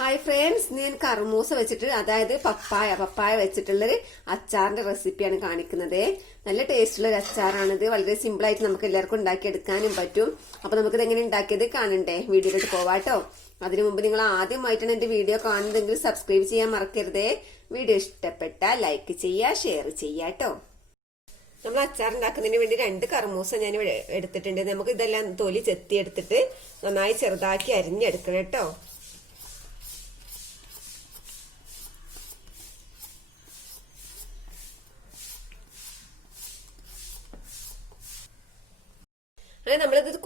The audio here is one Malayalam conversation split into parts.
ഹായ് ഫ്രണ്ട്സ്, ഞാൻ കർമൂസ വെച്ചിട്ട് അതായത് പപ്പായ വെച്ചിട്ടുള്ളൊരു അച്ചാറിന്റെ റെസിപ്പിയാണ് കാണിക്കുന്നത്. നല്ല ടേസ്റ്റുള്ള ഒരു അച്ചാറാണിത്. വളരെ സിമ്പിൾ ആയിട്ട് നമുക്ക് എല്ലാവർക്കും ഉണ്ടാക്കിയെടുക്കാനും പറ്റും. അപ്പൊ നമുക്കിത് എങ്ങനെ ഉണ്ടാക്കിയത് കാണണ്ടേ? വീഡിയോയിലോട്ട് പോവാട്ടോ. അതിനു മുമ്പ് നിങ്ങൾ ആദ്യമായിട്ടാണ് എന്റെ വീഡിയോ കാണുന്നതെങ്കിൽ സബ്സ്ക്രൈബ് ചെയ്യാൻ മറക്കരുതേ. വീഡിയോ ഇഷ്ടപ്പെട്ടാൽ ലൈക്ക് ചെയ്യുക, ഷെയർ ചെയ്യാട്ടോ. നമ്മൾ അച്ചാർ ഉണ്ടാക്കുന്നതിന് വേണ്ടി 2 കർമൂസ ഞാൻ എടുത്തിട്ടുണ്ട്. നമുക്ക് ഇതെല്ലാം തൊലി ചെത്തി എടുത്തിട്ട് നന്നായി ചെറുതാക്കി അരിഞ്ഞെടുക്കണം കേട്ടോ. അങ്ങനെ നമ്മളിത്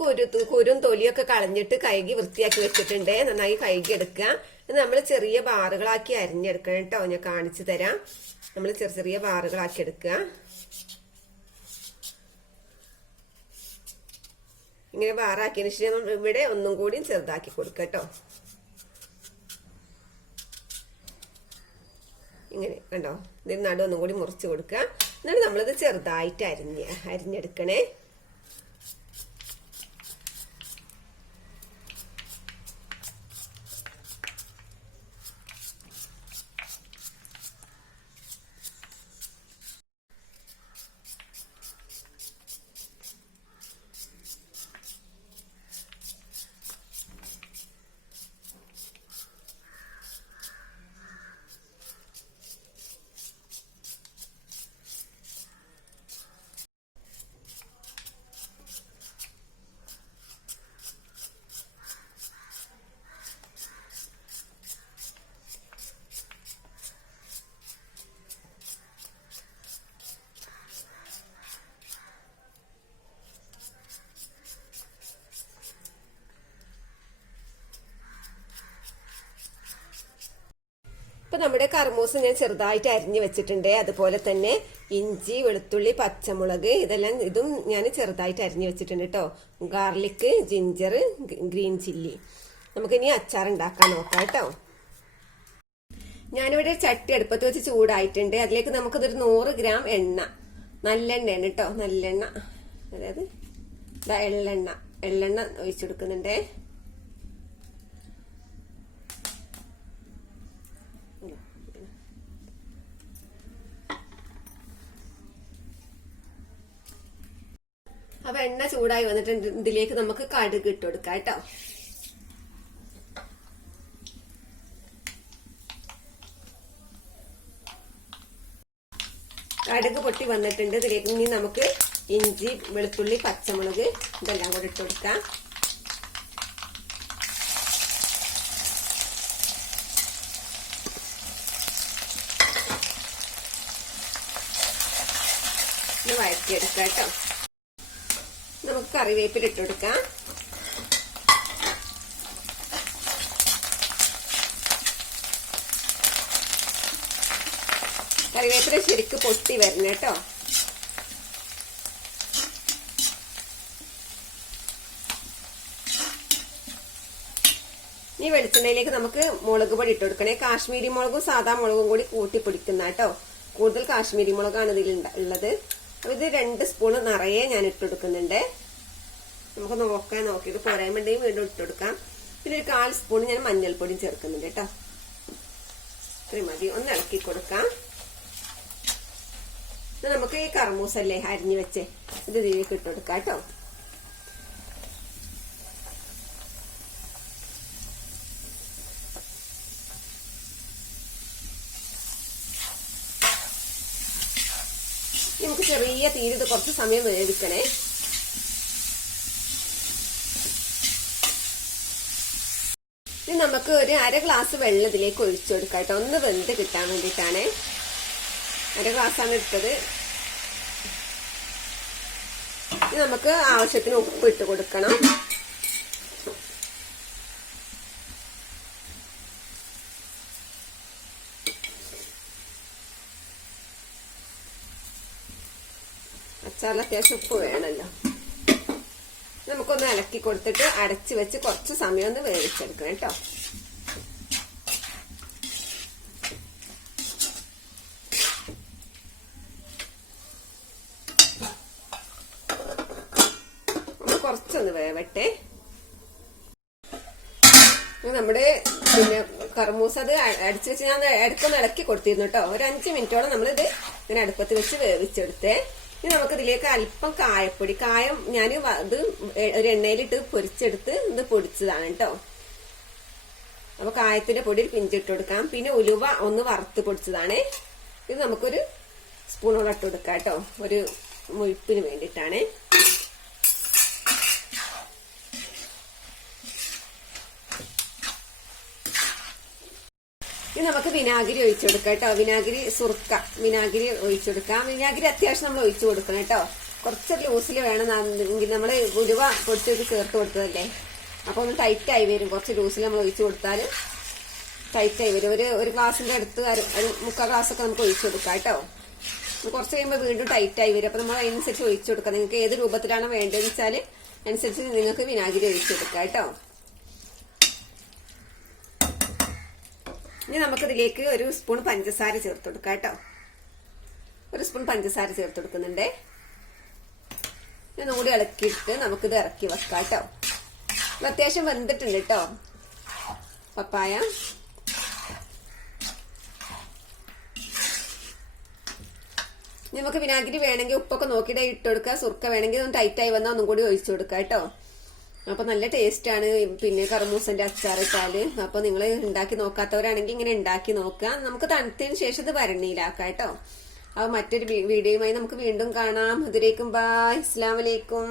കുരും തൊലിയൊക്കെ കളഞ്ഞിട്ട് കഴുകി വൃത്തിയാക്കി വെച്ചിട്ടുണ്ട്. നന്നായി കഴുകി എടുക്കുക. നമ്മൾ ചെറിയ ബാറുകളാക്കി അരിഞ്ഞെടുക്കണം കേട്ടോ. ഞാൻ കാണിച്ചു തരാം. നമ്മൾ ചെറിയ ബാറുകളാക്കി എടുക്കുക. ഇങ്ങനെ ബാറാക്കിയതിന് ശേഷം ഇവിടെ ഒന്നും കൂടി ചെറുതാക്കി കൊടുക്കുക കേട്ടോ. ഇങ്ങനെ കണ്ടോ, ഇതിന് നടു ഒന്നും കൂടി മുറിച്ച് കൊടുക്കുക. എന്നിട്ട് നമ്മളിത് ചെറുതായിട്ട് അരിഞ്ഞെടുക്കണേ. ഇപ്പൊ നമ്മുടെ കർമൂസ് ഞാൻ ചെറുതായിട്ട് അരിഞ്ഞു വെച്ചിട്ടുണ്ട്. അതുപോലെ തന്നെ ഇഞ്ചി, വെളുത്തുള്ളി, പച്ചമുളക് ഇതും ഞാൻ ചെറുതായിട്ട് അരിഞ്ഞു വെച്ചിട്ടുണ്ട് കേട്ടോ. Garlic, ginger, green chilli. നമുക്കിനി അച്ചാർ ഉണ്ടാക്കാൻ നോക്കാം കേട്ടോ. ഞാനിവിടെ ചട്ടി അടുപ്പത്ത് വെച്ച് ചൂടായിട്ടുണ്ട്. അതിലേക്ക് നമുക്കിതൊരു 100 ഗ്രാം എണ്ണ, നല്ലെണ്ണയാണ് കേട്ടോ. നല്ലെണ്ണ, അതായത് എള്ളെണ്ണ ഒഴിച്ചെടുക്കുന്നുണ്ടേ. അപ്പൊ എണ്ണ ചൂടായി വന്നിട്ടുണ്ട്. ഇതിലേക്ക് നമുക്ക് കടുക് ഇട്ട് കൊടുക്കാം കേട്ടോ. കടുക് പൊട്ടി വന്നിട്ടുണ്ട്. ഇതിലേക്ക് ഇനി നമുക്ക് ഇഞ്ചി, വെളുത്തുള്ളി, പച്ചമുളക് ഇതെല്ലാം കൂടി ഇട്ട് കൊടുക്കാം. ഇത് വഴറ്റിയെടുക്കാം കേട്ടോ. നമുക്ക് കറിവേപ്പില ഇട്ട് കൊടുക്കാം. കറിവേപ്പില ശരിക്ക് പൊട്ടി വരണം കേട്ടോ. ഈ വെളിച്ചെണ്ണയിലേക്ക് നമുക്ക് മുളക് പൊടി ഇട്ട് കൊടുക്കണേ. കാശ്മീരി മുളകും സാധാ മുളകും കൂടി കൂട്ടി പൊടിക്കുന്ന കേട്ടോ. കൂടുതൽ കാശ്മീരി മുളകാണ് ഇതിൽ ഉള്ളത്. അപ്പൊ ഇത് 2 സ്പൂൺ നിറയെ ഞാൻ ഇട്ട് കൊടുക്കുന്നുണ്ട്. നമുക്ക് നോക്കിയിട്ട് പോരായ്മയുണ്ടെങ്കിൽ വീണ്ടും ഇട്ട് കൊടുക്കാം. പിന്നെ ഒരു 1/4 സ്പൂൺ ഞാൻ മഞ്ഞൾപ്പൊടിയും ചേർക്കുന്നുണ്ട് കേട്ടോ. ഇത്രയും മതി. ഒന്ന് ഇളക്കി കൊടുക്കാം. നമുക്ക് ഈ കർമൂസല്ലേ അരിഞ്ഞു വെച്ചേ ഇത് ഇതിലേക്ക് ഇട്ട് കൊടുക്കാം കേട്ടോ. നമുക്ക് ചെറിയ തീയിൽ ഇത് കുറച്ച് സമയം വേവിക്കണേ. ഇനി നമുക്ക് ഒരു 1/2 ഗ്ലാസ് വെള്ളം ഇതിലേക്ക് ഒഴിച്ചു കൊടുക്കാം കേട്ടോ. ഒന്ന് വെന്ത് കിട്ടാൻ വേണ്ടിയിട്ടാണ് 1/2 ഗ്ലാസ്സാണ് എടുത്തത്. ഇനി നമുക്ക് ആവശ്യത്തിന് ഉപ്പ് ഇട്ട് കൊടുക്കണം. അച്ചാറിൽ അത്യാവശ്യം ഉപ്പ് വേണമല്ലോ. നമുക്കൊന്ന് ഇളക്കി കൊടുത്തിട്ട് അടച്ചു വെച്ച് കുറച്ച് സമയം ഒന്ന് വേവിച്ചെടുക്കണം കേട്ടോ. കുറച്ചൊന്ന് വേവട്ടെ. നമ്മുടെ കർമൂസ അത് അടിച്ചു വെച്ച് ഞാൻ ഇടയ്ക്കൊന്ന് ഇളക്കി കൊടുത്തിരുന്നു കേട്ടോ. ഒരു 5 മിനിറ്റോളം നമ്മളിത് ഇങ്ങനെ അടുപ്പത്ത് വെച്ച് വേവിച്ചെടുത്തേ. ഇനി നമുക്ക് ഇതിലേക്ക് അല്പം കായപ്പൊടി, കായം ഞാൻ ഇത് ഒരു എണ്ണയിലിട്ട് പൊരിച്ചെടുത്ത് ഇത് പൊടിച്ചതാണ് കേട്ടോ. അപ്പൊ കായത്തിന്റെ പൊടി ഒരു പിഞ്ചിട്ട് കൊടുക്കാം. പിന്നെ ഉലുവ ഒന്ന് വറുത്ത് പൊടിച്ചതാണ്. ഇത് നമുക്കൊരു സ്പൂണോളം ഇട്ട് കൊടുക്കാം കേട്ടോ, ഒരു മുഴുപ്പിന് വേണ്ടിയിട്ടാണ്. ഇനി നമുക്ക് വിനാഗിരി ഒഴിച്ചു കൊടുക്കാം കേട്ടോ. വിനാഗിരി സുർക്ക വിനാഗിരി ഒഴിച്ചു കൊടുക്കാം. വിനാഗിരി അത്യാവശ്യം നമ്മൾ ഒഴിച്ചു കൊടുക്കണം കേട്ടോ. കുറച്ചൊരു ലൂസിൽ വേണം, നമ്മൾ ഉലുവ പൊടിച്ചൊക്കെ ചേർത്ത് കൊടുത്തതല്ലേ, അപ്പൊ ഒന്ന് ടൈറ്റ് ആയി വരും. കുറച്ച് ലൂസിൽ നമ്മൾ ഒഴിച്ചു കൊടുത്താൽ ടൈറ്റ് ആയി വരും. ഒരു ഗ്ലാസിന്റെ അടുത്ത് ഒരു 3/4 ഗ്ലാസ്സൊക്കെ നമുക്ക് ഒഴിച്ചു കൊടുക്കാം കേട്ടോ. കുറച്ച് കഴിയുമ്പോൾ വീണ്ടും ടൈറ്റ് ആയി വരും. അപ്പൊ നമ്മൾ അതിനനുസരിച്ച് ഒഴിച്ചു കൊടുക്കാം. നിങ്ങൾക്ക് ഏത് രൂപത്തിലാണ് വേണ്ടതെന്ന് വെച്ചാൽ അനുസരിച്ച് നിങ്ങൾക്ക് വിനാഗിരി ഒഴിച്ചു കൊടുക്കാം കേട്ടോ. ഇനി നമുക്കിതിലേക്ക് ഒരു സ്പൂൺ പഞ്ചസാര ചേർത്ത് കൊടുക്കാം കേട്ടോ. ഒരു സ്പൂൺ പഞ്ചസാര ചേർത്ത് കൊടുക്കുന്നുണ്ട്. ഒന്നുകൂടി ഇളക്കിയിട്ട് നമുക്കിത് ഇറക്കി വെക്കാം കേട്ടോ. അത്യാവശ്യം വെന്തിട്ടുണ്ട് കേട്ടോ പപ്പായ. നമുക്ക് വിനാഗിരി വേണമെങ്കിൽ ഉപ്പൊക്കെ നോക്കിയിട്ട് ഇട്ട് കൊടുക്കുക. സുർക്ക വേണമെങ്കിൽ ഒന്ന് ടൈറ്റായി വന്നാൽ ഒന്നും കൂടി ഒഴിച്ചു കൊടുക്കുക കേട്ടോ. അപ്പൊ നല്ല ടേസ്റ്റ് ആണ്. പിന്നെ കർമൂസന്റെ അച്ചാർ ഇട്ടാല്. അപ്പൊ നിങ്ങൾ ഉണ്ടാക്കി നോക്കാത്തവരാണെങ്കിൽ ഇങ്ങനെ ഉണ്ടാക്കി നോക്കുക. നമുക്ക് തണുത്തതിന് ശേഷം ഇത് ഭരണിയിലാക്കാം കേട്ടോ. അപ്പൊ മറ്റൊരു വീഡിയോയുമായി നമുക്ക് വീണ്ടും കാണാം. അതിലേക്കും ബൈ. അസ്സലാമു അലൈക്കും.